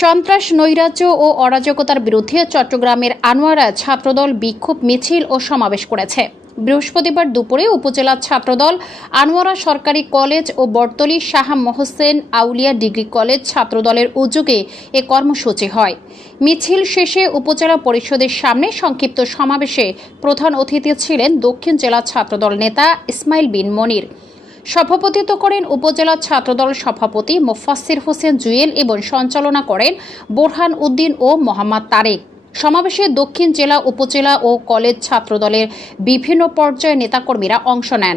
সন্ত্রাস, নৈরাজ্য ও অরাজকতার বিরুদ্ধে চট্টগ্রামের আনোয়ারা ছাত্রদল বিক্ষোভ, মিছিল ও সমাবেশ করেছে। বৃহস্পতিবার দুপুরে উপজেলা ছাত্রদল, আনোয়ারা সরকারি কলেজ ও বর্তলী শাহ মহসেন আউলিয়া ডিগ্রি কলেজ ছাত্রদলের উদ্যোগে এ কর্মসূচি হয়। মিছিল শেষে উপজেলা পরিষদের সামনে সংক্ষিপ্ত সমাবেশে প্রধান অতিথি ছিলেন দক্ষিণ জেলা ছাত্রদল নেতা ইসমাইল বিন মনির। সভাপতিত্ব করেন উপজেলা ছাত্রদল সভাপতি মোফাসির হোসেন জুয়েল এবং সঞ্চালনা করেন বোরহান উদ্দিন ও মোহাম্মদ তারেক। সমাবেশে দক্ষিণ জেলা, উপজেলা ও কলেজ ছাত্রদলের বিভিন্ন পর্যায়ের নেতাকর্মীরা অংশ নেন।